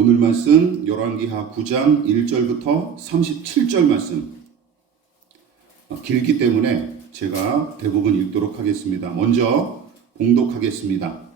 오늘 말씀 열왕기하 9장 1절부터 37절 말씀. 길기 때문에 제가 대부분 읽도록 하겠습니다. 먼저 봉독하겠습니다.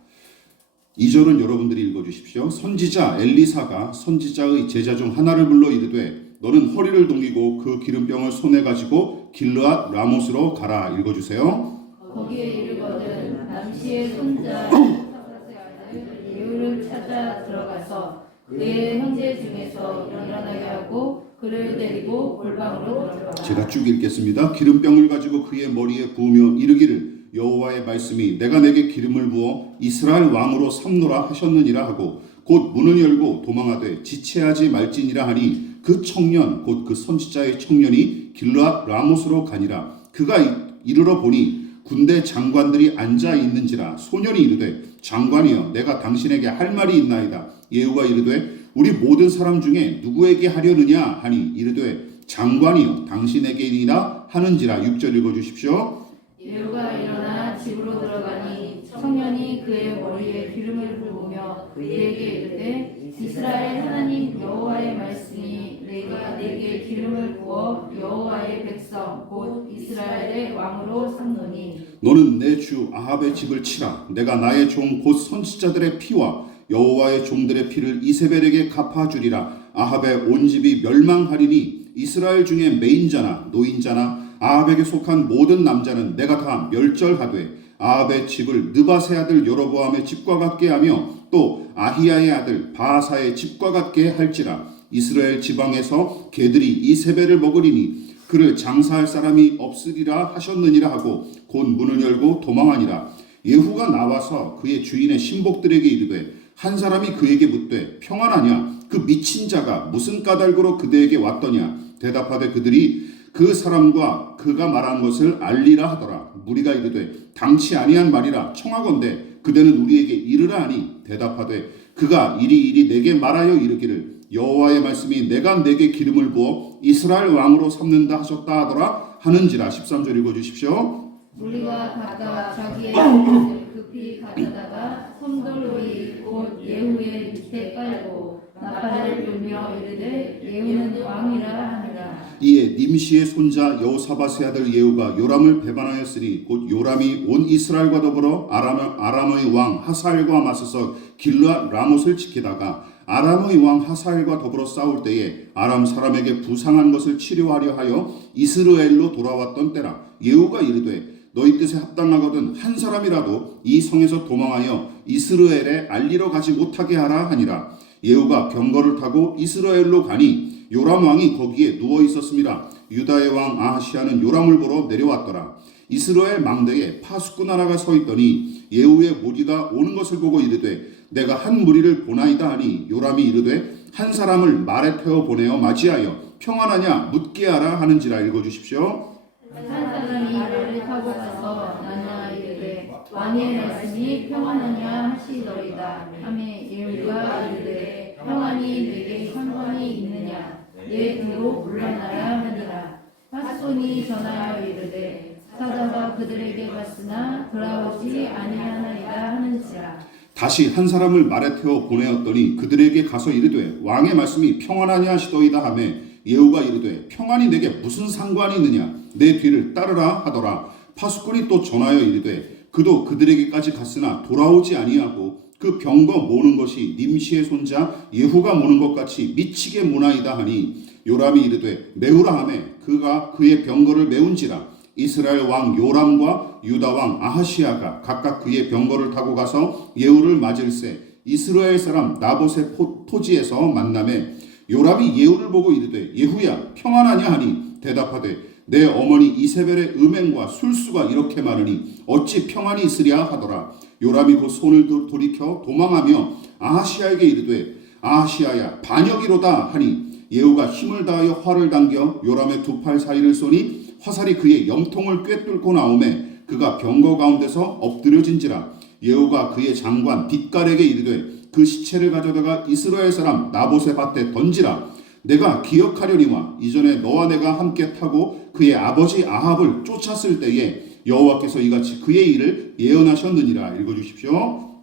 2절은 여러분들이 읽어주십시오. 선지자 엘리사가 선지자의 제자 중 하나를 불러 이르되 너는 허리를 동이고 그 기름병을 손에 가지고 길르앗 라못으로 가라. 읽어주세요. 거기에 이르거든 남시의 손자 사사의 아들 예후를 찾아 들어가서 그의 형제 중에서 일어나게 하고 그를 데리고 골방으로 들어가라. 제가 쭉 읽겠습니다. 기름병을 가지고 그의 머리에 부으며 이르기를 여호와의 말씀이 내가 내게 기름을 부어 이스라엘 왕으로 삼노라 하셨느니라 하고 곧 문을 열고 도망하되 지체하지 말지니라 하니 그 청년 곧 그 선지자의 청년이 길르앗 라못으로 가니라. 그가 이르러 보니 군대 장관들이 앉아 있는지라. 소년이 이르되 장관이여 내가 당신에게 할 말이 있나이다. 예후가 이르되 우리 모든 사람 중에 누구에게 하려느냐 하니 이르되 장관이여 당신에게니라 하는지라. 6절 읽어주십시오. 예후가 일어나 집으로 들어가니 청년이 그의 머리에 기름을 부으며 그에게 이르되 이스라엘 하나님 여호와의 말씀이 내가 내게 기름을 부어 여호와의 백성 곧 이스라엘의 왕으로 삼노니 너는 내 주 아합의 집을 치라. 내가 나의 종 곧 선지자들의 피와 여호와의 종들의 피를 이세벨에게 갚아주리라. 아합의 온 집이 멸망하리니 이스라엘 중에 매인자나 노인자나 아합에게 속한 모든 남자는 내가 다 멸절하되 아합의 집을 느바세 아들 여로보암의 집과 같게 하며 또 아히야의 아들 바하사의 집과 같게 할지라. 이스라엘 지방에서 개들이 이세벨을 먹으리니 그를 장사할 사람이 없으리라 하셨느니라 하고 곧 문을 열고 도망하니라. 예후가 나와서 그의 주인의 신복들에게 이르되 한 사람이 그에게 묻되 평안하냐? 그 미친 자가 무슨 까닭으로 그대에게 왔더냐? 대답하되 그들이 그 사람과 그가 말한 것을 알리라 하더라. 무리가 이르되 당치 아니한 말이라 청하건대 그대는 우리에게 이르라 하니 대답하되 그가 이리 내게 말하여 이르기를 여호와의 말씀이 내가 내게 기름을 부어 이스라엘 왕으로 삼는다 하셨다 하더라 하는지라. 13절 읽어주십시오. 무리가 각각 자기의 옷을 급히 가져다가 손돌로이 곧 예후의 밑에 깔고 나팔을 불며 이르되 예후는 왕이라 하니라. 이에 님시의 손자 여호사밧의 아들 예후가 요람을 배반하였으니 곧 요람이 온 이스라엘과 더불어 아람의 왕 하사엘과 맞서서 길르앗 라못을 지키다가 아람의 왕 하사엘과 더불어 싸울 때에 아람 사람에게 부상한 것을 치료하려 하여 이스라엘로 돌아왔던 때라. 예후가 이르되 너희 뜻에 합당하거든 한 사람이라도 이 성에서 도망하여 이스라엘에 알리러 가지 못하게 하라 하니라. 예후가 병거를 타고 이스라엘로 가니 요람 왕이 거기에 누워 있었습니다. 유다의 왕 아하시아는 요람을 보러 내려왔더라. 이스라엘 망대에 파수꾼 하나가 서 있더니 예후의 무리가 오는 것을 보고 이르되 내가 한 무리를 보나이다 하니 요람이 이르되 한 사람을 말에 태워 보내어 맞이하여 평안하냐 묻게 하라 하는지라. 읽어주십시오. 한 사람이 말을 타고 가서 나냐 이르되 왕의 말씀이 평안하냐 하시더이다 하매 예후가 이르되 평안이 내게 상관이 있느냐 내 뒤로 물러나라 하니라. 파수꾼이 전하여 이르되 사자가 그들에게 갔으나 돌아오지 아니하나이다 하는지라. 다시 한 사람을 말에 태워 보내었더니 그들에게 가서 이르되 왕의 말씀이 평안하냐 하시더이다 하매 예후가 이르되 평안이 내게 무슨 상관이 있느냐 내 뒤를 따르라 하더라. 파수꾼이 또 전하여 이르되 그도 그들에게까지 갔으나 돌아오지 아니하고 그 병거 모는 것이 님시의 손자 예후가 모는 것 같이 미치게 모나이다 하니 요람이 이르되 메우라 하매 그가 그의 병거를 메운지라. 이스라엘 왕 요람과 유다 왕 아하시아가 각각 그의 병거를 타고 가서 예후를 맞을새 이스라엘 사람 나봇의 토지에서 만나매 요람이 예후를 보고 이르되 예후야 평안하냐 하니 대답하되 내 어머니 이세벨의 음행과 술수가 이렇게 많으니 어찌 평안이 있으랴 하더라. 요람이 그 손을 돌이켜 도망하며 아하시아에게 이르되 아하시아야 반역이로다 하니 예후가 힘을 다하여 활을 당겨 요람의 두 팔 사이를 쏘니 화살이 그의 염통을 꿰뚫고 나오매 그가 병거 가운데서 엎드려진지라. 예후가 그의 장관 빗갈에게 이르되 그 시체를 가져다가 이스라엘 사람 나봇의 밭에 던지라. 내가 기억하려니와 이전에 너와 내가 함께 타고 그의 아버지 아합을 쫓았을 때에 여호와께서 이같이 그의 일을 예언하셨느니라. 읽어주십시오.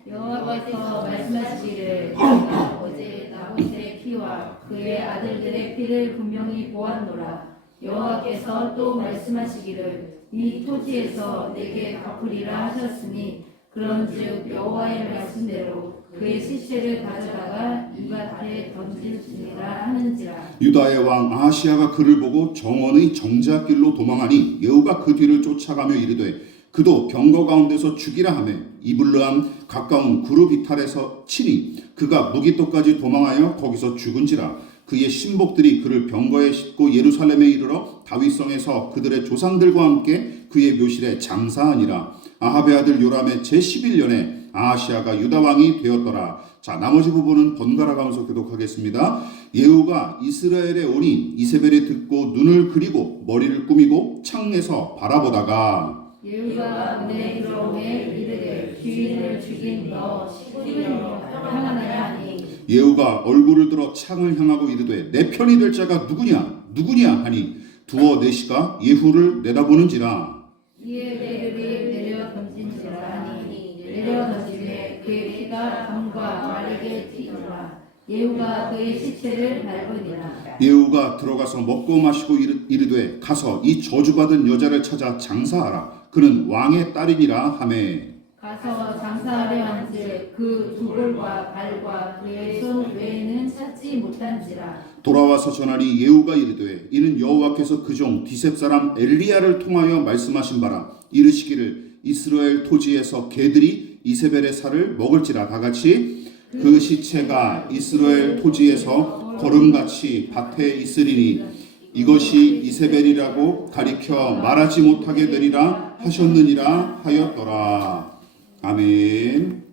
여호와께서 말씀하시기를 내가 어제 나봇의 아들들의 피를 분명히 보았노라. 여호와께서 또 말씀하시기를 이 토지에서 내게 갚으리라 하셨으니 그런즉 여호와의 말씀대로 그의 시체를 가져다가 이 밭에 던질지니라 하는지라. 유다의 왕 아하시아가 그를 보고 정원의 정자길로 도망하니 여호가 그 뒤를 쫓아가며 이르되 그도 병거 가운데서 죽이라 하며 이블르함 가까운 구르 비탈에서 치니 그가 무기토까지 도망하여 거기서 죽은지라. 그의 신복들이 그를 병거에 싣고 예루살렘에 이르러 다윗성에서 그들의 조상들과 함께 그의 묘실에 장사하니라. 아합의 아들 요람의 제11년에 아하시아가 유다 왕이 되었더라. 자, 나머지 부분은 번갈아 가면서 교독하겠습니다. 예후가 이스라엘에 오니 이세벨이 듣고 눈을 그리고 머리를 꾸미고 창에서 바라보다가 예후가 문에 들어오매 이르되 주인을 죽인 너 시부인으로 향하나냐 하니 예후가 얼굴을 들어 창을 향하고 이르되 내 편이 될 자가 누구냐 하니 두어 내시가 예후를 내다보는지라. 이에 내르비 내려 던진지라 하니 내려 던지매 그의 피가 강과 마르게 튀더라. 예후가 그의 시체를 밟으니라. 예후가 들어가서 먹고 마시고 이르되 가서 이 저주받은 여자를 찾아 장사하라. 그는 왕의 딸이니라 하매 가서 장사하려 한즉 그 두골과 발과 그의 손 외에는 찾지 못한지라. 돌아와서 전하니 예후가 이르되 이는 여호와께서 그종 디셉 사람 엘리야를 통하여 말씀하신 바라. 이르시기를 이스라엘 토지에서 개들이 이세벨의 살을 먹을지라. 다같이 그 시체가 이스라엘 토지에서 거름같이 밭에 있으리니 이것이 이세벨이라고 가리켜 말하지 못하게 되리라 하셨느니라 하였더라. 아멘.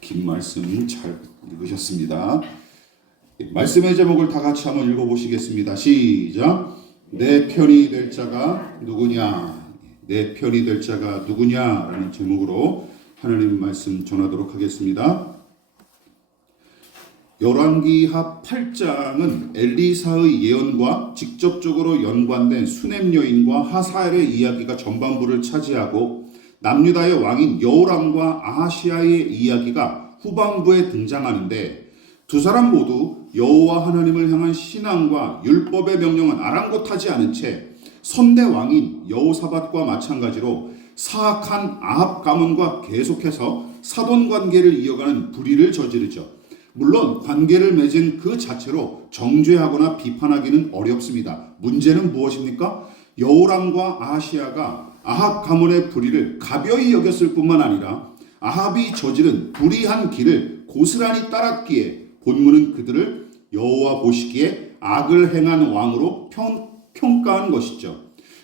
긴 말씀 잘 읽으셨습니다. 말씀의 제목을 다 같이 한번 읽어보시겠습니다. 시작. 내 편이 될 자가 누구냐? 내 편이 될 자가 누구냐? 라는 제목으로 하나님 말씀 전하도록 하겠습니다. 열왕기하 8장은 엘리사의 예언과 직접적으로 연관된 수넴 여인과 하사엘의 이야기가 전반부를 차지하고 남유다의 왕인 여호람과 아하시아의 이야기가 후반부에 등장하는데 두 사람 모두 여호와 하나님을 향한 신앙과 율법의 명령은 아랑곳하지 않은 채 선대 왕인 여호사밧과 마찬가지로 사악한 아합 가문과 계속해서 사돈 관계를 이어가는 불의를 저지르죠. 물론 관계를 맺은 그 자체로 정죄하거나 비판하기는 어렵습니다. 문제는 무엇입니까? 여호람과 아하시아가 아합 가문의 불의를 가벼이 여겼을 뿐만 아니라 아합이 저지른 불의한 길을 고스란히 따랐기에 본문은 그들을 여호와 보시기에 악을 행한 왕으로 평가한 것이죠.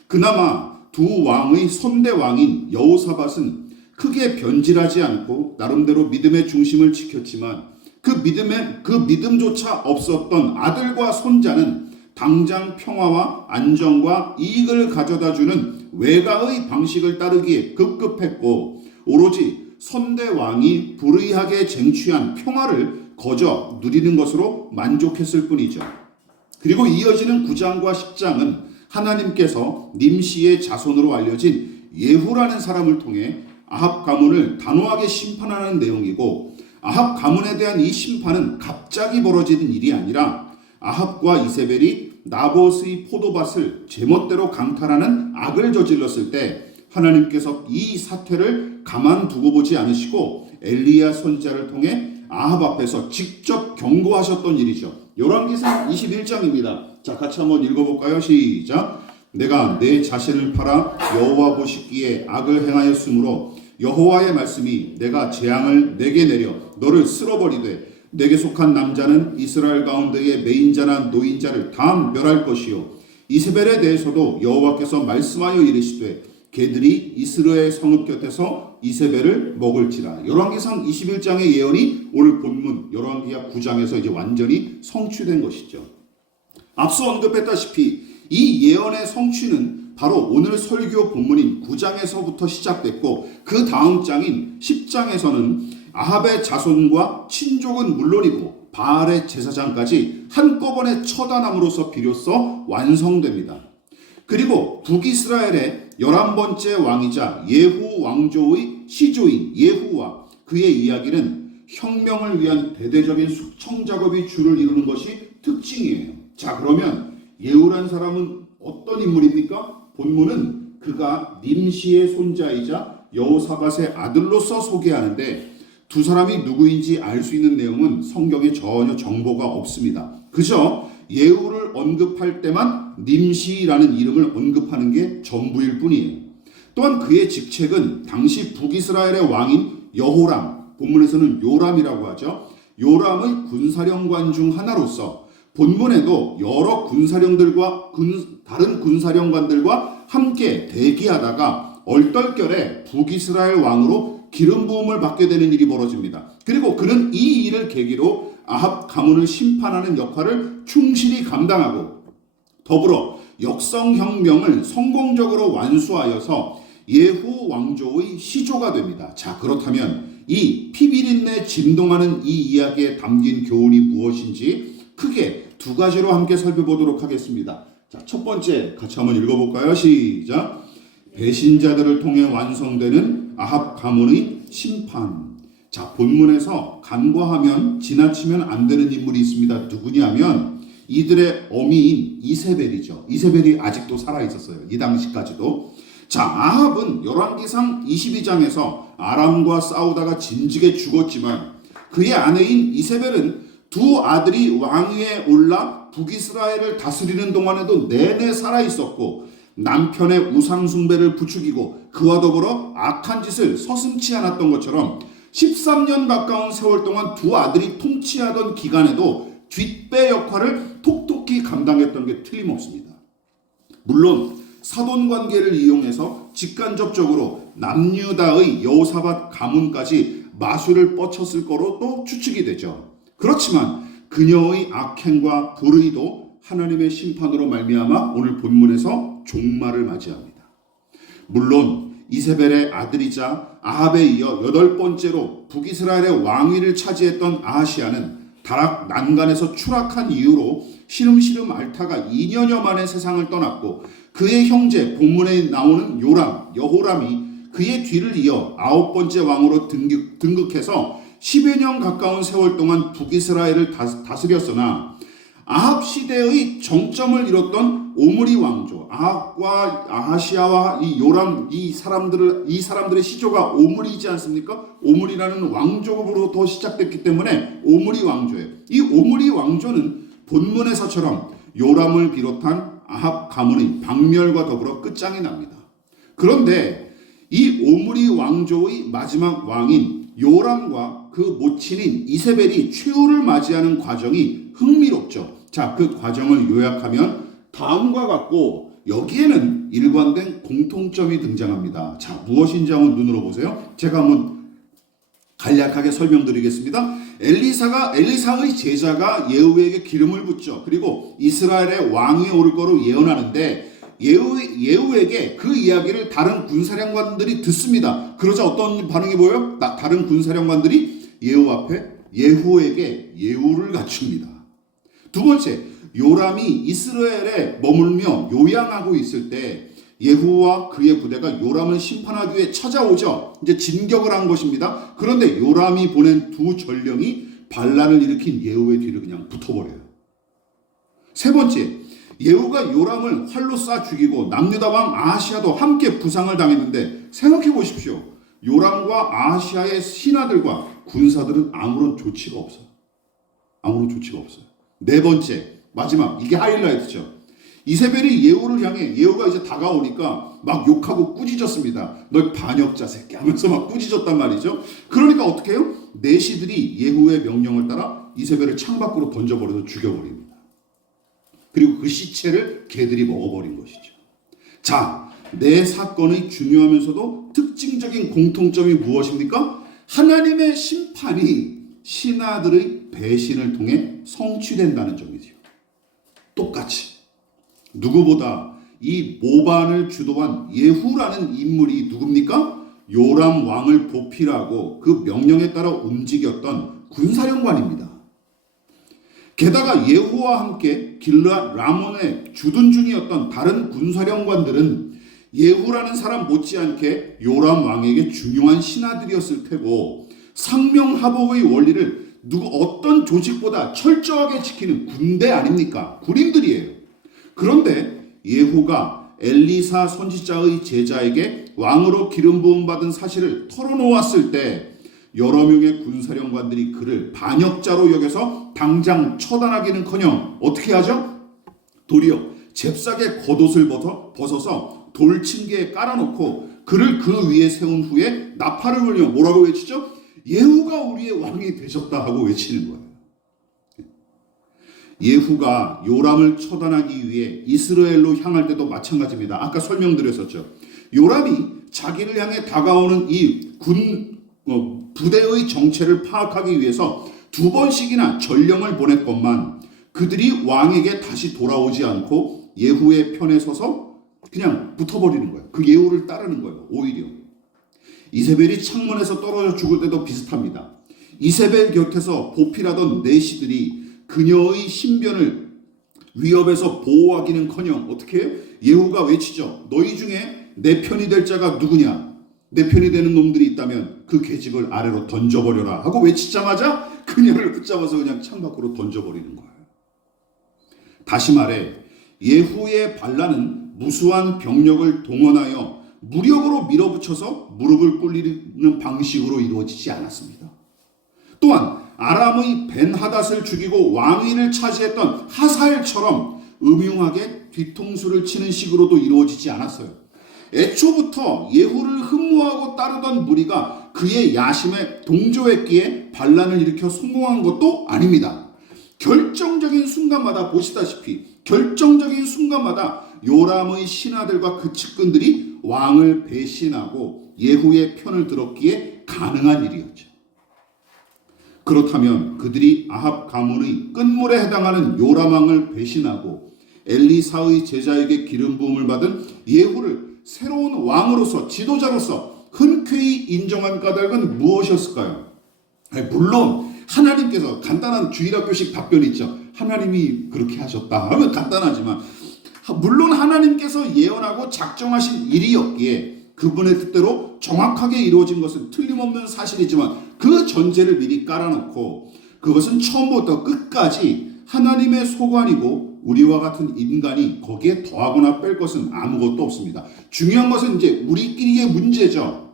그나마 두 왕의 선대 왕인 여호사밧은 크게 변질하지 않고 나름대로 믿음의 중심을 지켰지만 그 믿음조차 없었던 아들과 손자는 당장 평화와 안정과 이익을 가져다주는 외가의 방식을 따르기에 급급했고 오로지 선대 왕이 불의하게 쟁취한 평화를 거저 누리는 것으로 만족했을 뿐이죠. 그리고 이어지는 9장과 10장은 하나님께서 님시의 자손으로 알려진 예후라는 사람을 통해 아합 가문을 단호하게 심판하는 내용이고 아합 가문에 대한 이 심판은 갑자기 벌어지는 일이 아니라 아합과 이세벨이 나봇의 포도밭을 제멋대로 강탈하는 악을 저질렀을 때 하나님께서 이 사태를 가만두고 보지 않으시고 엘리야 선지자를 통해 아합 앞에서 직접 경고하셨던 일이죠. 열왕기상 21장입니다. 자, 같이 한번 읽어볼까요? 시작. 내가 내 자신을 팔아 여호와 보시기에 악을 행하였으므로 여호와의 말씀이 내가 재앙을 내게 내려 너를 쓸어버리되 내게 속한 남자는 이스라엘 가운데의 매인자나 노인자를 다 멸할 것이요 이세벨에 대해서도 여호와께서 말씀하여 이르시되 개들이 이스라엘 성읍 곁에서 이세벨을 먹을지라. 열왕기상 21장의 예언이 오늘 본문 열왕기하 9장에서 이제 완전히 성취된 것이죠. 앞서 언급했다시피 이 예언의 성취는 바로 오늘 설교 본문인 9장에서부터 시작됐고 그 다음 장인 10장에서는 아합의 자손과 친족은 물론이고 바알의 제사장까지 한꺼번에 처단함으로써 비로소 완성됩니다. 그리고 북이스라엘의 11번째 왕이자 예후 왕조의 시조인 예후와 그의 이야기는 혁명을 위한 대대적인 숙청 작업이 주를 이루는 것이 특징이에요. 자, 그러면 예후라는 사람은 어떤 인물입니까? 본문은 그가 nim시의 손자이자 여호사밧의 아들로서 소개하는데 두 사람이 누구인지 알 수 있는 내용은 성경에 전혀 정보가 없습니다. 그저 예후를 언급할 때만 nim시라는 이름을 언급하는 게 전부일 뿐이에요. 또한 그의 직책은 당시 북이스라엘의 왕인 여호람, 본문에서는 요람이라고 하죠. 요람의 군사령관 중 하나로서 본문에도 여러 군사령들과 다른 군사령관들과 함께 대기하다가 얼떨결에 북이스라엘 왕으로 기름 부음을 받게 되는 일이 벌어집니다. 그리고 그는 이 일을 계기로 아합 가문을 심판하는 역할을 충실히 감당하고 더불어 역성혁명을 성공적으로 완수하여서 예후 왕조의 시조가 됩니다. 자, 그렇다면 이 피비린내 진동하는 이 이야기에 담긴 교훈이 무엇인지 크게 두 가지로 함께 살펴보도록 하겠습니다. 자, 첫 번째 같이 한번 읽어볼까요? 시작. 배신자들을 통해 완성되는 아합 가문의 심판. 자, 본문에서 간과하면 지나치면 안 되는 인물이 있습니다. 누구냐면 이들의 어미인 이세벨이죠. 이세벨이 아직도 살아있었어요. 이 당시까지도. 자, 아합은 열왕기상 22장에서 아람과 싸우다가 진즉에 죽었지만 그의 아내인 이세벨은 두 아들이 왕위에 올라 북이스라엘을 다스리는 동안에도 내내 살아있었고 남편의 우상숭배를 부추기고 그와 더불어 악한 짓을 서슴지 않았던 것처럼 13년 가까운 세월 동안 두 아들이 통치하던 기간에도 뒷배 역할을 톡톡히 감당했던 게 틀림없습니다. 물론 사돈관계를 이용해서 직간접적으로 남유다의 여호사밧 가문까지 마술을 뻗쳤을 거로 또 추측이 되죠. 그렇지만 그녀의 악행과 불의도 하나님의 심판으로 말미암아 오늘 본문에서 종말을 맞이합니다. 물론 이세벨의 아들이자 아합에 이어 8번째로 북이스라엘의 왕위를 차지했던 아하시아는 다락 난간에서 추락한 이후로 시름시름 앓다가 2년여 만에 세상을 떠났고 그의 형제 본문에 나오는 요람, 여호람이 그의 뒤를 이어 9번째 왕으로 등극해서 10여 년 가까운 세월 동안 북이스라엘을 다스렸으나 아합 시대의 정점을 이뤘던 오므리 왕조, 아합과 아하시아와 이 요람 이 사람들의 시조가 오므리이지 않습니까? 오므리라는 왕족으로부터 시작됐기 때문에 오므리 왕조예요. 이 오므리 왕조는 본문에서처럼 요람을 비롯한 아합 가문의 박멸과 더불어 끝장이 납니다. 그런데 이 오므리 왕조의 마지막 왕인 요람과 그 모친인 이세벨이 최후를 맞이하는 과정이 흥미롭죠. 자, 그 과정을 요약하면 다음과 같고 여기에는 일관된 공통점이 등장합니다. 자, 무엇인지 한번 눈으로 보세요. 제가 한번 간략하게 설명드리겠습니다. 엘리사의 제자가 예후에게 기름을 붓죠. 그리고 이스라엘의 왕이 오를 거로 예언하는데 예후에게 그 이야기를 다른 군사령관들이 듣습니다. 그러자 어떤 반응이 보여요? 다른 군사령관들이 예후 앞에 예후에게 예우를 갖춥니다. 두 번째, 요람이 이스라엘에 머물며 요양하고 있을 때 예후와 그의 부대가 요람을 심판하기 위해 찾아오죠. 이제 진격을 한 것입니다. 그런데 요람이 보낸 두 전령이 반란을 일으킨 예후의 뒤를 그냥 붙어버려요. 세 번째, 예후가 요람을 활로 쏴 죽이고 남유다 왕 아하시아도 함께 부상을 당했는데 생각해 보십시오. 요람과 아하시아의 신하들과 군사들은 아무런 조치가 없어요. 아무런 조치가 없어요. 네 번째, 마지막, 이게 하이라이트죠. 이세벨이 예후를 향해 예후가 이제 다가오니까 막 욕하고 꾸짖었습니다. 너 반역자 새끼 하면서 막 꾸짖었단 말이죠. 그러니까 어떻게 해요? 내시들이 예후의 명령을 따라 이세벨을 창밖으로 던져버려서 죽여버립니다. 그리고 그 시체를 개들이 먹어버린 것이죠. 자, 내 사건의 중요하면서도 특징적인 공통점이 무엇입니까? 하나님의 심판이 신하들의 배신을 통해 성취된다는 점이죠. 똑같이 누구보다 이 모반을 주도한 예후라는 인물이 누굽니까? 요람 왕을 보필하고 그 명령에 따라 움직였던 군사령관입니다. 게다가 예후와 함께 길르앗 라몬의 주둔 중이었던 다른 군사령관들은 예후라는 사람 못지않게 요람 왕에게 중요한 신하들이었을 테고 상명하복의 원리를 누구 어떤 조직보다 철저하게 지키는 군대 아닙니까? 군인들이에요. 그런데 예후가 엘리사 선지자의 제자에게 왕으로 기름 부음 받은 사실을 털어놓았을 때 여러 명의 군사령관들이 그를 반역자로 여겨서 당장 처단하기는커녕 어떻게 하죠? 도리어 잽싸게 겉옷을 벗어서 돌층계에 깔아놓고 그를 그 위에 세운 후에 나팔을 불며 뭐라고 외치죠? 예후가 우리의 왕이 되셨다 하고 외치는 거예요. 예후가 요람을 처단하기 위해 이스라엘로 향할 때도 마찬가지입니다. 아까 설명드렸었죠. 요람이 자기를 향해 다가오는 이 부대의 정체를 파악하기 위해서 2번씩이나 전령을 보냈건만 그들이 왕에게 다시 돌아오지 않고 예후의 편에 서서 그냥 붙어버리는 거예요. 그 예후를 따르는 거예요. 오히려 이세벨이 창문에서 떨어져 죽을 때도 비슷합니다. 이세벨 곁에서 보필하던 내시들이 그녀의 신변을 위협에서 보호하기는커녕 어떻게 해요? 예후가 외치죠. 너희 중에 내 편이 될 자가 누구냐? 내 편이 되는 놈들이 있다면 그 계집을 아래로 던져버려라 하고 외치자마자 그녀를 붙잡아서 그냥 창밖으로 던져버리는 거예요. 다시 말해 예후의 반란은 무수한 병력을 동원하여 무력으로 밀어붙여서 무릎을 꿇리는 방식으로 이루어지지 않았습니다. 또한 아람의 벤하닷을 죽이고 왕위를 차지했던 하사엘처럼 음흉하게 뒤통수를 치는 식으로도 이루어지지 않았어요. 애초부터 예후를 흠모하고 따르던 무리가 그의 야심에 동조했기에 반란을 일으켜 성공한 것도 아닙니다. 결정적인 순간마다 보시다시피 결정적인 순간마다 요람의 신하들과 그 측근들이 왕을 배신하고 예후의 편을 들었기에 가능한 일이었죠. 그렇다면 그들이 아합 가문의 끝물에 해당하는 요람 왕을 배신하고 엘리사의 제자에게 기름 부음을 받은 예후를 새로운 왕으로서 지도자로서 흔쾌히 인정한 까닭은 무엇이었을까요? 물론 하나님께서 간단한 주일학교식 답변이 있죠. 하나님이 그렇게 하셨다 하면 간단하지만 물론 하나님께서 예언하고 작정하신 일이었기에 그분의 뜻대로 정확하게 이루어진 것은 틀림없는 사실이지만 그 전제를 미리 깔아놓고 그것은 처음부터 끝까지 하나님의 소관이고 우리와 같은 인간이 거기에 더하거나 뺄 것은 아무것도 없습니다. 중요한 것은 이제 우리끼리의 문제죠.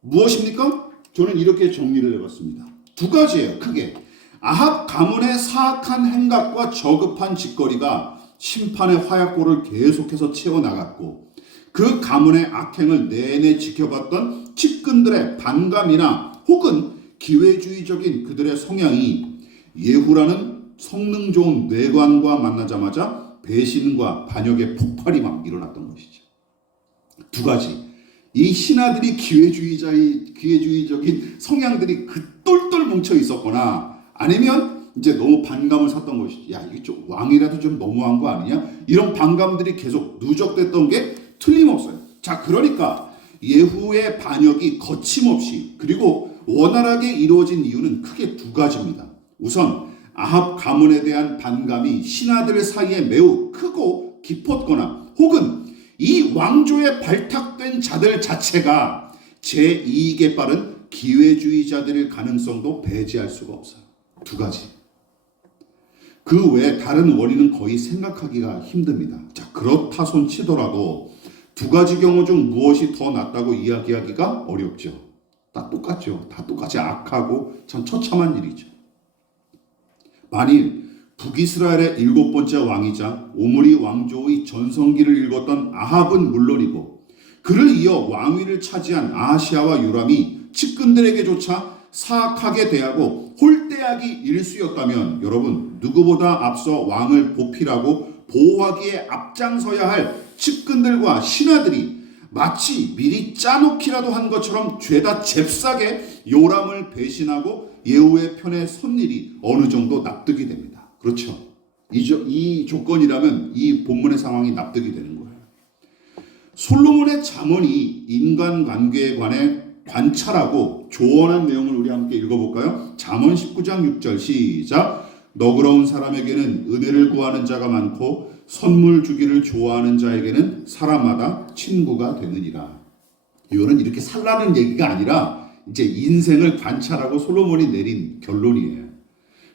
무엇입니까? 저는 이렇게 정리를 해봤습니다. 2가지예요. 크게. 아합 가문의 사악한 행각과 저급한 짓거리가 심판의 화약고를 계속해서 채워나갔고 그 가문의 악행을 내내 지켜봤던 측근들의 반감이나 혹은 기회주의적인 그들의 성향이 예후라는 성능 좋은 뇌관과 만나자마자 배신과 반역의 폭발이 막 일어났던 것이죠. 2가지. 이 신하들이 기회주의적인 성향들이 똘똘 뭉쳐 있었거나 아니면 이제 너무 반감을 샀던 것이지. 야, 이게 좀 왕이라도 좀 너무한 거 아니냐? 이런 반감들이 계속 누적됐던 게 틀림없어요. 자, 그러니까 예후의 반역이 거침없이 그리고 원활하게 이루어진 이유는 크게 2가지입니다. 우선 아합 가문에 대한 반감이 신하들 사이에 매우 크고 깊었거나 혹은 이 왕조에 발탁된 자들 자체가 제2에게 빠른 기회주의자들일 가능성도 배제할 수가 없어요. 2가지. 그 외에 다른 원인은 거의 생각하기가 힘듭니다. 자, 그렇다 손 치더라도 2가지 경우 중 무엇이 더 낫다고 이야기하기가 어렵죠. 다 똑같죠. 다 똑같이 악하고 참 처참한 일이죠. 만일 북이스라엘의 7번째 왕이자 오므리 왕조의 전성기를 읽었던 아합은 물론이고 그를 이어 왕위를 차지한 아하시아와 요람이 측근들에게조차 사악하게 대하고 홀대하기 일쑤였다면 여러분 누구보다 앞서 왕을 보필하고 보호하기에 앞장서야 할 측근들과 신하들이 마치 미리 짜놓기라도 한 것처럼 죄다 잽싸게 요람을 배신하고 예후의 편에 선 일이 어느 정도 납득이 됩니다. 그렇죠? 이 조건이라면 이 본문의 상황이 납득이 되는 거예요. 솔로몬의 잠언이 인간관계에 관해 관찰하고 조언한 내용을 우리 함께 읽어볼까요? 잠언 19장 6절 시작. 너그러운 사람에게는 은혜를 구하는 자가 많고 선물 주기를 좋아하는 자에게는 사람마다 친구가 되느니라. 이거는 이렇게 살라는 얘기가 아니라 이제 인생을 관찰하고 솔로몬이 내린 결론이에요.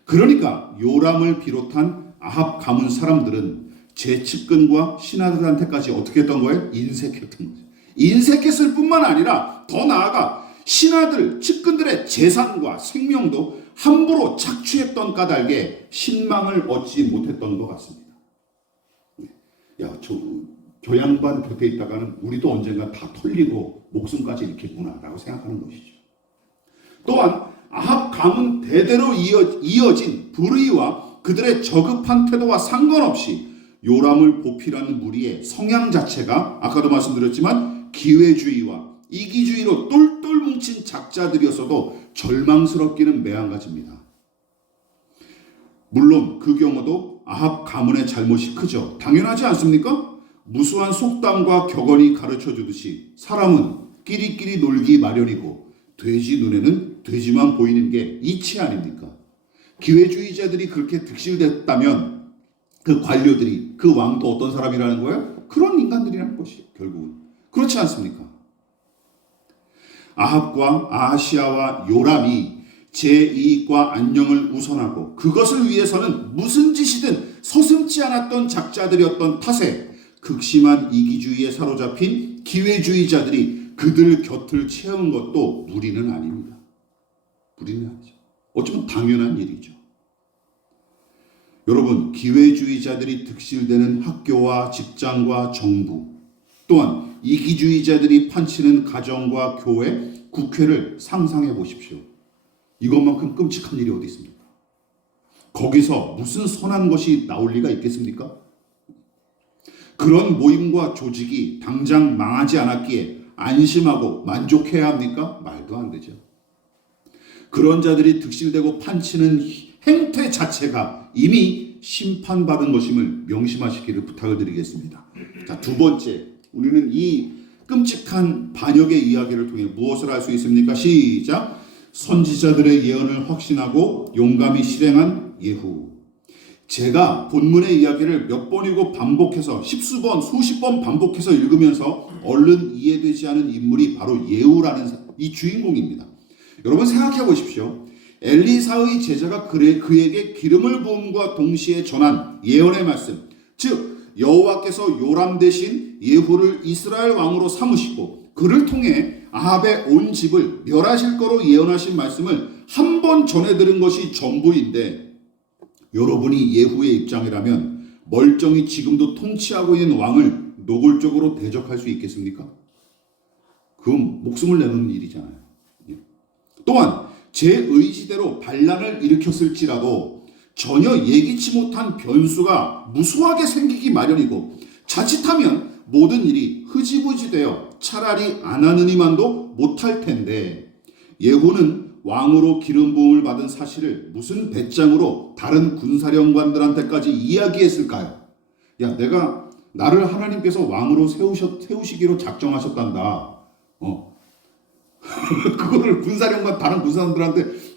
그러니까 요람을 비롯한 아합 가문 사람들은 제 측근과 신하들한테까지 어떻게 했던 거예요? 인색했던 거죠. 인색했을 뿐만 아니라 더 나아가 신하들, 측근들의 재산과 생명도 함부로 착취했던 까닭에 신망을 얻지 못했던 것 같습니다. 야, 저 양반 곁에 있다가는 우리도 언젠가 다 털리고 목숨까지 잃겠구나라고 생각하는 것이죠. 또한 아합 가문 대대로 이어진 불의와 그들의 저급한 태도와 상관없이 요람을 보필하는 무리의 성향 자체가 아까도 말씀드렸지만 기회주의와 이기주의로 똘똘 뭉친 작자들이었어도 절망스럽기는 매한가지입니다. 물론 그 경우도 아합 가문의 잘못이 크죠. 당연하지 않습니까? 무수한 속담과 격언이 가르쳐주듯이 사람은 끼리끼리 놀기 마련이고 돼지 눈에는 돼지만 보이는 게 이치 아닙니까? 기회주의자들이 그렇게 득실됐다면 그 관료들이, 그 왕도 어떤 사람이라는 거예요? 그런 인간들이라는 것이에요. 결국은 그렇지 않습니까? 아합과 아하시아와 요람이 제 이익과 안녕을 우선하고 그것을 위해서는 무슨 짓이든 서슴지 않았던 작자들이었던 탓에 극심한 이기주의에 사로잡힌 기회주의자들이 그들 곁을 채운 것도 무리는 아닙니다. 무리는 아니죠. 어쩌면 당연한 일이죠. 여러분, 기회주의자들이 득실되는 학교와 직장과 정부, 또한 이기주의자들이 판치는 가정과 교회, 국회를 상상해 보십시오. 이것만큼 끔찍한 일이 어디 있습니까? 거기서 무슨 선한 것이 나올 리가 있겠습니까? 그런 모임과 조직이 당장 망하지 않았기에 안심하고 만족해야 합니까? 말도 안 되죠. 그런 자들이 득실되고 판치는 행태 자체가 이미 심판받은 것임을 명심하시기를 부탁을 드리겠습니다. 자, 두 번째, 우리는 이 끔찍한 반역의 이야기를 통해 무엇을 알 수 있습니까? 시작! 선지자들의 예언을 확신하고 용감히 실행한 예후. 제가 본문의 이야기를 몇 번이고 반복해서 십수번, 수십 번 반복해서 읽으면서 얼른 이해되지 않은 인물이 바로 예후라는 이 주인공입니다. 여러분 생각해 보십시오. 엘리사의 제자가 그에게 기름을 부음과 동시에 전한 예언의 말씀, 즉 여호와께서 요람 대신 예후를 이스라엘 왕으로 삼으시고 그를 통해 아합의 온 집을 멸하실 거로 예언하신 말씀을 한 번 전해 들은 것이 전부인데, 여러분이 예후의 입장이라면 멀쩡히 지금도 통치하고 있는 왕을 노골적으로 대적할 수 있겠습니까? 그건 목숨을 내놓는 일이잖아요. 또한 제 의지대로 반란을 일으켰을지라도 전혀 예기치 못한 변수가 무수하게 생기기 마련이고 자칫하면 모든 일이 흐지부지 되어 차라리 안 하느니만도 못할 텐데, 예후는 왕으로 기름 부음을 받은 사실을 무슨 배짱으로 다른 군사령관들한테까지 이야기했을까요? 야, 나를 하나님께서 왕으로 세우시기로 작정하셨단다. 그거를 다른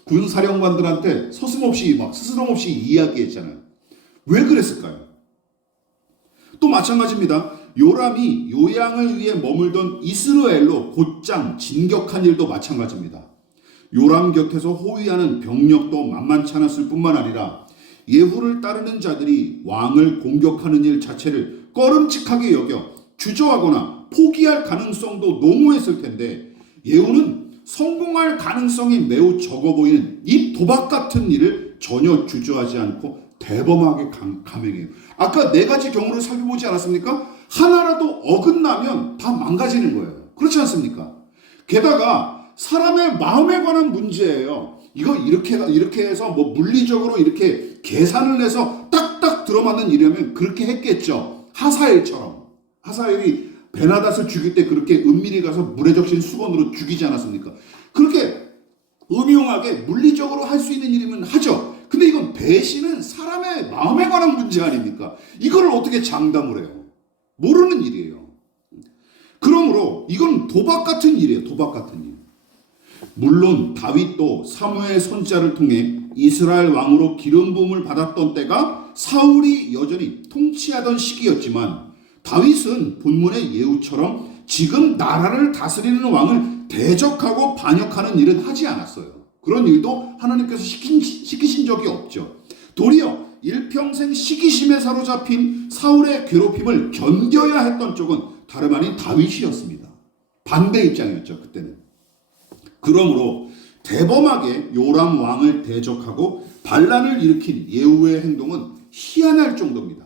군사령관들한테 서슴없이 스스럼없이 이야기했잖아요. 왜 그랬을까요? 또 마찬가지입니다. 요람이 요양을 위해 머물던 이스라엘로 곧장 진격한 일도 마찬가지입니다. 요람 곁에서 호위하는 병력도 만만치 않았을 뿐만 아니라 예후를 따르는 자들이 왕을 공격하는 일 자체를 꺼름칙하게 여겨 주저하거나 포기할 가능성도 농후했을 텐데, 예후는 성공할 가능성이 매우 적어 보이는 이 도박 같은 일을 전혀 주저하지 않고 대범하게 감행해요. 아까 네 가지 경우를 살펴보지 않았습니까? 하나라도 어긋나면 다 망가지는 거예요. 그렇지 않습니까? 게다가 사람의 마음에 관한 문제예요. 이거 이렇게 해서 물리적으로 이렇게 계산을 해서 딱딱 들어맞는 일이라면 그렇게 했겠죠. 하사엘처럼. 하사엘이 베나닷을 죽일 때 그렇게 은밀히 가서 물에 적신 수건으로 죽이지 않았습니까? 그렇게 음흉하게 물리적으로 할 수 있는 일이면 하죠. 근데 이건 배신은 사람의 마음에 관한 문제 아닙니까? 이거를 어떻게 장담을 해요? 모르는 일이에요. 그러므로 이건 도박 같은 일이에요. 도박 같은 일. 물론 다윗도 사무엘 선지자를 통해 이스라엘 왕으로 기름 부음을 받았던 때가 사울이 여전히 통치하던 시기였지만, 다윗은 본문의 예후처럼 지금 나라를 다스리는 왕을 대적하고 반역하는 일은 하지 않았어요. 그런 일도 하나님께서 시키신 적이 없죠. 도리어 일평생 시기심에 사로잡힌 사울의 괴롭힘을 견뎌야 했던 쪽은 다름 아닌 다윗이었습니다. 반대 입장이었죠, 그때는. 그러므로 대범하게 요람 왕을 대적하고 반란을 일으킨 예후의 행동은 희한할 정도입니다.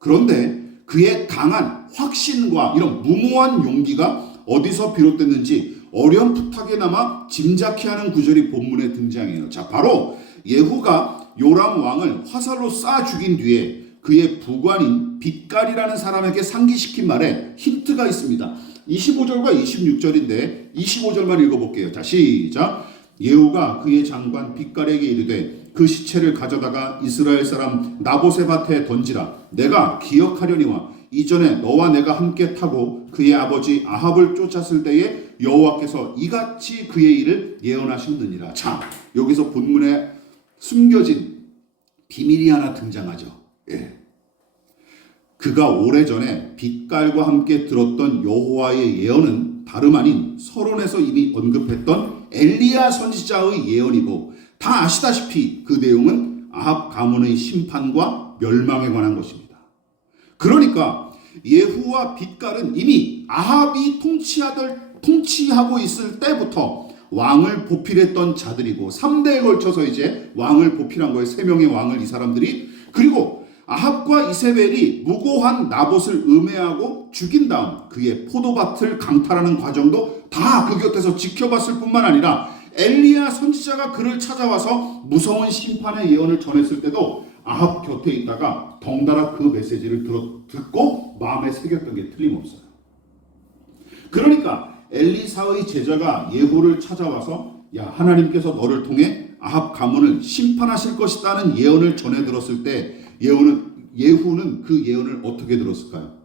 그런데 그의 강한 확신과 이런 무모한 용기가 어디서 비롯됐는지 어렴풋하게나마 짐작케 하는 구절이 본문에 등장해요. 자, 바로 예후가 요람 왕을 화살로 쏴 죽인 뒤에 그의 부관인 빛깔이라는 사람에게 상기시킨 말에 힌트가 있습니다. 25절과 26절인데 25절만 읽어볼게요. 자, 시작. 예후가 그의 장관 빛깔에게 이르되 그 시체를 가져다가 이스라엘 사람 나봇의 밭에 던지라. 내가 기억하려니와 이전에 너와 내가 함께 타고 그의 아버지 아합을 쫓았을 때에 여호와께서 이같이 그의 일을 예언하셨느니라. 자, 여기서 본문에 숨겨진 비밀이 하나 등장하죠. 예. 그가 오래전에 빛깔과 함께 들었던 여호와의 예언은 다름 아닌 서론에서 이미 언급했던 엘리야 선지자의 예언이고, 다 아시다시피 그 내용은 아합 가문의 심판과 멸망에 관한 것입니다. 그러니까 예후와 빛깔은 이미 아합이 통치하고 있을 때부터 왕을 보필했던 자들이고 3대에 걸쳐서 이제 왕을 보필한 거예요. 3명의 왕을 이 사람들이. 그리고 아합과 이세벨이 무고한 나봇을 음해하고 죽인 다음 그의 포도밭을 강탈하는 과정도 다 그 곁에서 지켜봤을 뿐만 아니라 엘리야 선지자가 그를 찾아와서 무서운 심판의 예언을 전했을 때도 아합 곁에 있다가 덩달아 그 메시지를 듣고 마음에 새겼던 게 틀림없어요. 그러니까 엘리사의 제자가 예후를 찾아와서 야, 하나님께서 너를 통해 아합 가문을 심판하실 것이라는 예언을 전해 들었을 때 예후는 그 예언을 어떻게 들었을까요?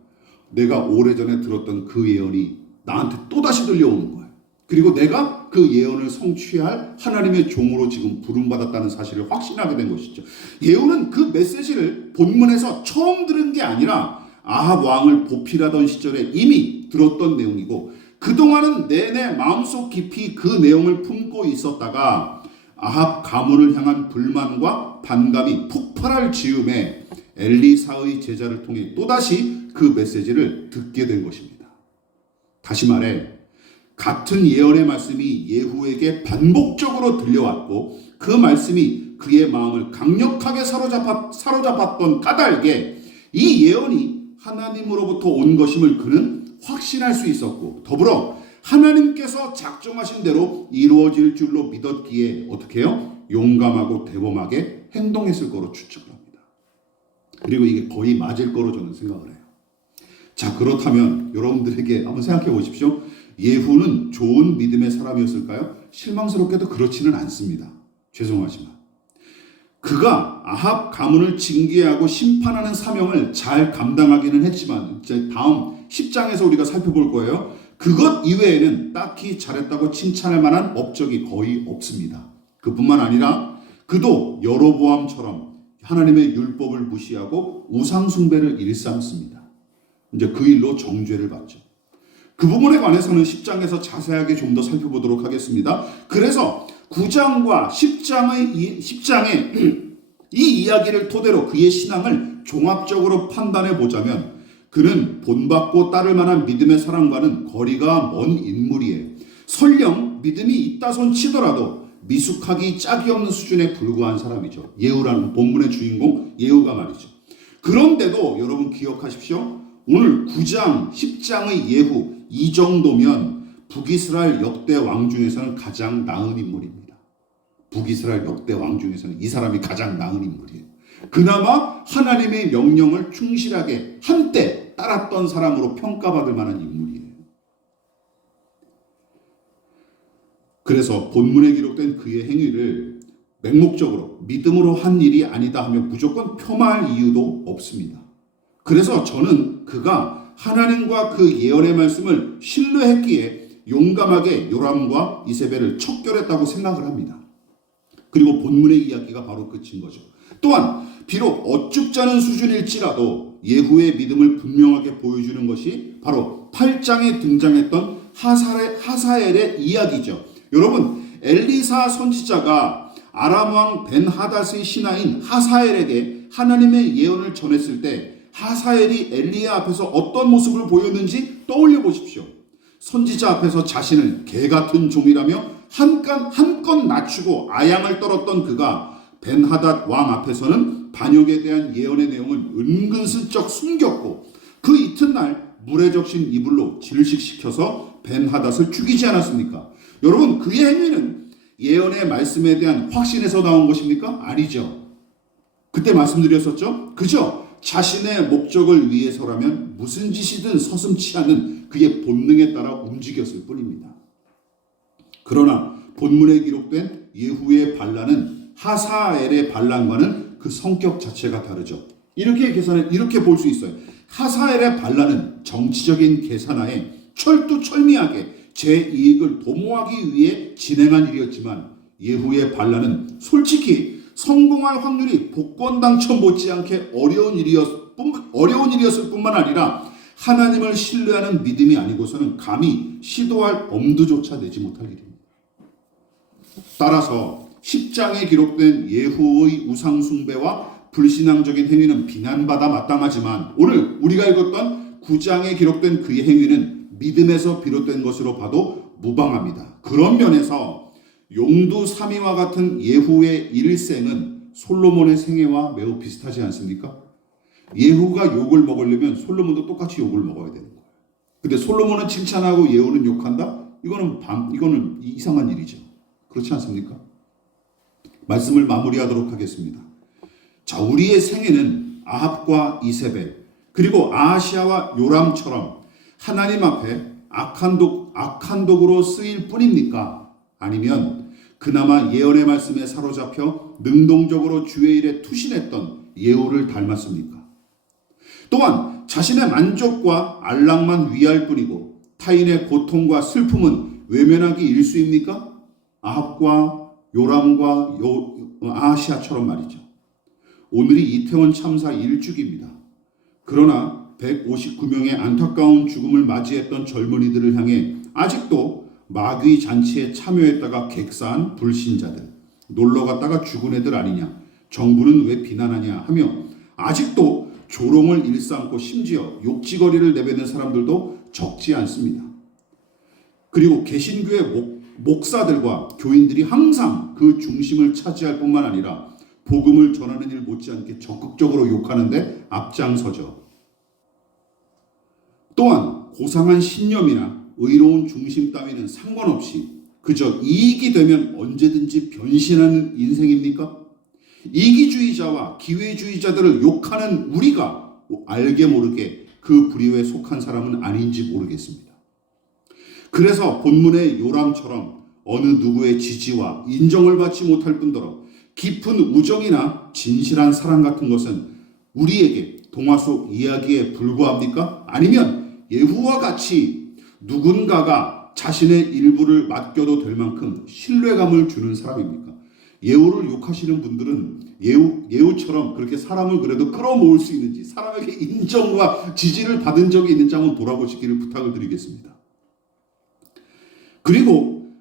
내가 오래전에 들었던 그 예언이 나한테 또다시 들려오는 거예요. 그리고 내가 그 예언을 성취할 하나님의 종으로 지금 부름받았다는 사실을 확신하게 된 것이죠. 예후는 그 메시지를 본문에서 처음 들은 게 아니라 아합 왕을 보필하던 시절에 이미 들었던 내용이고, 그동안은 내내 마음속 깊이 그 내용을 품고 있었다가 아합 가문을 향한 불만과 반감이 폭발할 즈음에 엘리사의 제자를 통해 또다시 그 메시지를 듣게 된 것입니다. 다시 말해 같은 예언의 말씀이 예후에게 반복적으로 들려왔고 그 말씀이 그의 마음을 강력하게 사로잡았던 까닭에 이 예언이 하나님으로부터 온 것임을 그는 확신할 수 있었고, 더불어 하나님께서 작정하신 대로 이루어질 줄로 믿었기에 어떻게 해요? 용감하고 대범하게 행동했을 거로 추측합니다. 그리고 이게 거의 맞을 거로 저는 생각을 해요. 자, 그렇다면 여러분들에게 한번 생각해 보십시오. 예후는 좋은 믿음의 사람이었을까요? 실망스럽게도 그렇지는 않습니다. 죄송하지만 그가 아합 가문을 징계하고 심판하는 사명을 잘 감당하기는 했지만, 이제 다음 10장에서 우리가 살펴볼 거예요. 그것 이외에는 딱히 잘했다고 칭찬할 만한 업적이 거의 없습니다. 그뿐만 아니라 그도 여로보암처럼 하나님의 율법을 무시하고 우상 숭배를 일삼습니다. 이제 그 일로 정죄를 받죠. 그 부분에 관해서는 10장에서 자세하게 좀 더 살펴보도록 하겠습니다. 그래서 9장과 10장의 이 이야기를 토대로 그의 신앙을 종합적으로 판단해 보자면 그는 본받고 따를 만한 믿음의 사람과는 거리가 먼 인물이에요. 설령 믿음이 있다손 치더라도 미숙하기 짝이 없는 수준에 불과한 사람이죠. 예후라는 본문의 주인공 예후가 말이죠. 그런데도 여러분 기억하십시오. 오늘 9장, 10장의 예후 이 정도면 북이스라엘 역대 왕 중에서는 가장 나은 인물입니다. 북이스라엘 역대 왕 중에서는 이 사람이 가장 나은 인물이에요. 그나마 하나님의 명령을 충실하게 한때 따랐던 사람으로 평가받을 만한 인물이에요. 그래서 본문에 기록된 그의 행위를 맹목적으로 믿음으로 한 일이 아니다 하면 무조건 폄하할 이유도 없습니다. 그래서 저는 그가 하나님과 그 예언의 말씀을 신뢰했기에 용감하게 요람과 이세벨을 척결했다고 생각을 합니다. 그리고 본문의 이야기가 바로 끝인 거죠. 또한 비록 어쭙잖은 수준일지라도 예후의 믿음을 분명하게 보여주는 것이 바로 8장에 등장했던 하사엘의 이야기죠. 여러분, 엘리사 선지자가 아람 왕 벤하닷의 신하인 하사엘에게 하나님의 예언을 전했을 때 하사엘이 엘리야 앞에서 어떤 모습을 보였는지 떠올려 보십시오. 선지자 앞에서 자신을 개 같은 종이라며 한껏 낮추고 아양을 떨었던 그가 벤하닷 왕 앞에서는 반역에 대한 예언의 내용을 은근슬쩍 숨겼고 그 이튿날 물에 적신 이불로 질식시켜서 벤하닷을 죽이지 않았습니까? 여러분, 그의 행위는 예언의 말씀에 대한 확신에서 나온 것입니까? 아니죠. 그때 말씀드렸었죠? 그저 자신의 목적을 위해서라면 무슨 짓이든 서슴지 않은 그의 본능에 따라 움직였을 뿐입니다. 그러나 본문에 기록된 예후의 반란은 하사엘의 반란과는 그 성격 자체가 다르죠. 이렇게 볼 수 있어요. 하사엘의 반란은 정치적인 계산하에 철두철미하게 제 이익을 도모하기 위해 진행한 일이었지만 예후의 반란은 솔직히 성공할 확률이 복권 당첨 못지않게 어려운 일이었을 뿐만 아니라 하나님을 신뢰하는 믿음이 아니고서는 감히 시도할 엄두조차 내지 못할 일입니다. 따라서 10장에 기록된 예후의 우상숭배와 불신앙적인 행위는 비난받아 마땅하지만 오늘 우리가 읽었던 9장에 기록된 그의 행위는 믿음에서 비롯된 것으로 봐도 무방합니다. 그런 면에서 용두사미와 같은 예후의 일생은 솔로몬의 생애와 매우 비슷하지 않습니까? 예후가 욕을 먹으려면 솔로몬도 똑같이 욕을 먹어야 되는 거예요. 근데 솔로몬은 칭찬하고 예후는 욕한다? 이거는 이상한 일이죠. 그렇지 않습니까? 말씀을 마무리하도록 하겠습니다. 자, 우리의 생애는 아합과 이세벨 그리고 아하시아와 요람처럼 하나님 앞에 악한 독으로 쓰일 뿐입니까? 아니면 그나마 예언의 말씀에 사로잡혀 능동적으로 주의 일에 투신했던 예후를 닮았습니까? 또한 자신의 만족과 안락만 위할 뿐이고 타인의 고통과 슬픔은 외면하기 일수입니까? 아합과 요람과 아하시아처럼 말이죠. 오늘이 이태원 참사 1주기입니다. 그러나 159명의 안타까운 죽음을 맞이했던 젊은이들을 향해 아직도 마귀 잔치에 참여했다가 객사한 불신자들, 놀러 갔다가 죽은 애들 아니냐, 정부는 왜 비난하냐 하며 아직도 조롱을 일삼고 심지어 욕지거리를 내뱉는 사람들도 적지 않습니다. 그리고 개신교의 목사들과 교인들이 항상 그 중심을 차지할 뿐만 아니라 복음을 전하는 일 못지않게 적극적으로 욕하는데 앞장서죠. 또한 고상한 신념이나 의로운 중심 따위는 상관없이 그저 이익이 되면 언제든지 변신하는 인생입니까? 이기주의자와 기회주의자들을 욕하는 우리가 알게 모르게 그 부류에 속한 사람은 아닌지 모르겠습니다. 그래서 본문의 요람처럼 어느 누구의 지지와 인정을 받지 못할 뿐더러 깊은 우정이나 진실한 사랑 같은 것은 우리에게 동화 속 이야기에 불과합니까? 아니면 예후와 같이 누군가가 자신의 일부를 맡겨도 될 만큼 신뢰감을 주는 사람입니까? 예후를 욕하시는 분들은 예후처럼 그렇게 사람을 그래도 끌어모을 수 있는지 사람에게 인정과 지지를 받은 적이 있는지 한번 돌아보시기를 부탁을 드리겠습니다. 그리고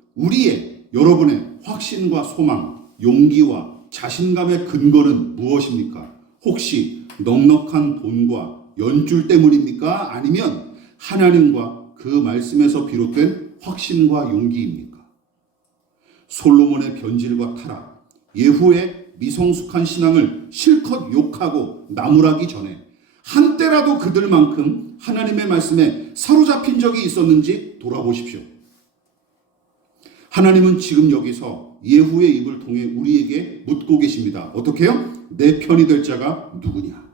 여러분의 확신과 소망, 용기와 자신감의 근거는 무엇입니까? 혹시 넉넉한 돈과 연줄 때문입니까? 아니면 하나님과 그 말씀에서 비롯된 확신과 용기입니까? 솔로몬의 변질과 타락, 예후의 미성숙한 신앙을 실컷 욕하고 나무라기 전에 한때라도 그들만큼 하나님의 말씀에 사로잡힌 적이 있었는지 돌아보십시오. 하나님은 지금 여기서 예후의 입을 통해 우리에게 묻고 계십니다. 어떻게요? 내 편이 될 자가 누구냐?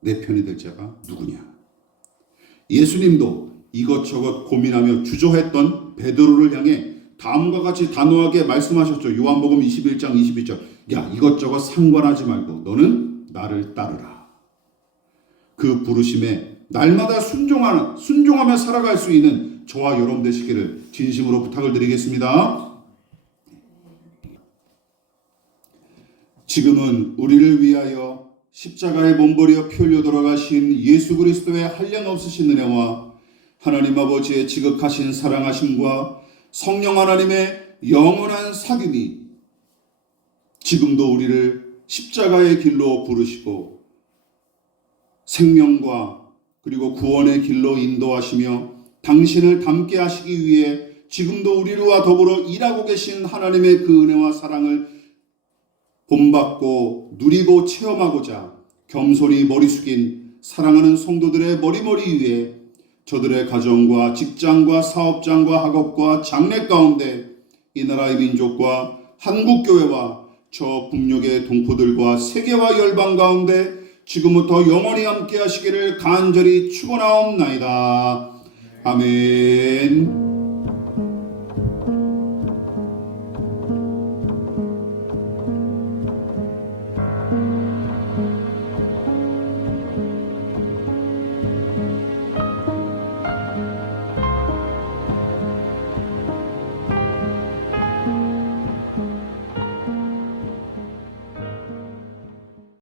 내 편이 될 자가 누구냐? 예수님도 이것저것 고민하며 주저했던 베드로를 향해 다음과 같이 단호하게 말씀하셨죠. 요한복음 21장 22절. 야, 이것저것 상관하지 말고 너는 나를 따르라. 그 부르심에 날마다 순종하며 살아갈 수 있는 저와 여러분 되시기를 진심으로 부탁을 드리겠습니다. 지금은 우리를 위하여 십자가에 몸버려 피 흘려 돌아가신 예수 그리스도의 한량없으신 은혜와 하나님 아버지의 지극하신 사랑하심과 성령 하나님의 영원한 사귐이 지금도 우리를 십자가의 길로 부르시고 생명과 그리고 구원의 길로 인도하시며 당신을 닮게 하시기 위해 지금도 우리와 더불어 일하고 계신 하나님의 그 은혜와 사랑을 본받고 누리고 체험하고자 겸손히 머리 숙인 사랑하는 성도들의 머리머리 위에 저들의 가정과 직장과 사업장과 학업과 장래 가운데 이 나라의 민족과 한국교회와 저 북녘의 동포들과 세계와 열방 가운데 지금부터 영원히 함께 하시기를 간절히 축원하옵나이다. 아멘.